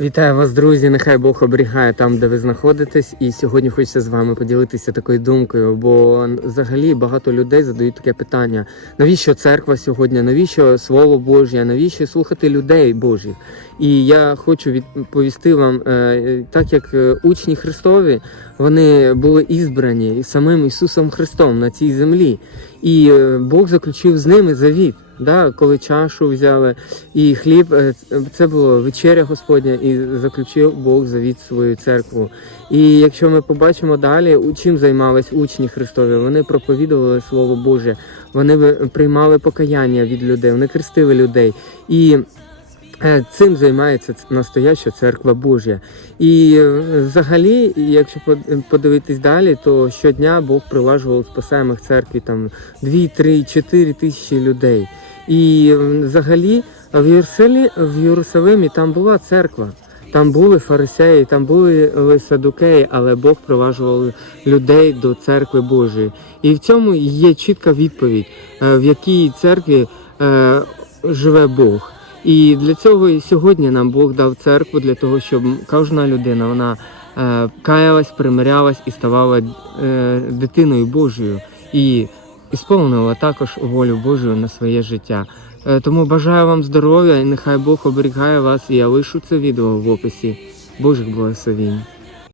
Вітаю вас, друзі! Нехай Бог оберігає там, де ви знаходитесь. І сьогодні хочеться з вами поділитися такою думкою. Бо взагалі багато людей задають таке питання: навіщо церква сьогодні? Навіщо слово Божє? Навіщо слухати людей Божих? І я хочу відповісти вам, е, так як е, учні Христові вони були ізбрані самим Ісусом Христом на цій землі, і е, Бог заключив з ними завіт. Да, коли чашу взяли і хліб, е, це було вечеря Господня, і заключив Бог завіт свою церкву. І якщо ми побачимо далі, чим займались учні Христові, вони проповідували Слово Боже, вони приймали покаяння від людей, вони хрестили людей. І Е, Цим займається настояща церква Божя. І е, взагалі, якщо под- подивитись далі, то щодня Бог прилажував спасаємих церкві там 2, 3, 4 тисячі людей. І взагалі в Єрусалимі, в Єрусалимі там була церква. Там були фарисеї, там були садукеї, але Бог приважував людей до церкви Божої. І в цьому є чітка відповідь, е, в якій церкві е, живе Бог. І для цього і сьогодні нам Бог дав церкву для того, щоб кожна людина вона е, каялась, примирялась і ставала дитиною Божою і ісполнила також волю Божою на своє життя. Е, тому бажаю вам здоров'я і нехай Бог оберігає вас. І я лишу це відео в описі Божих благословінь.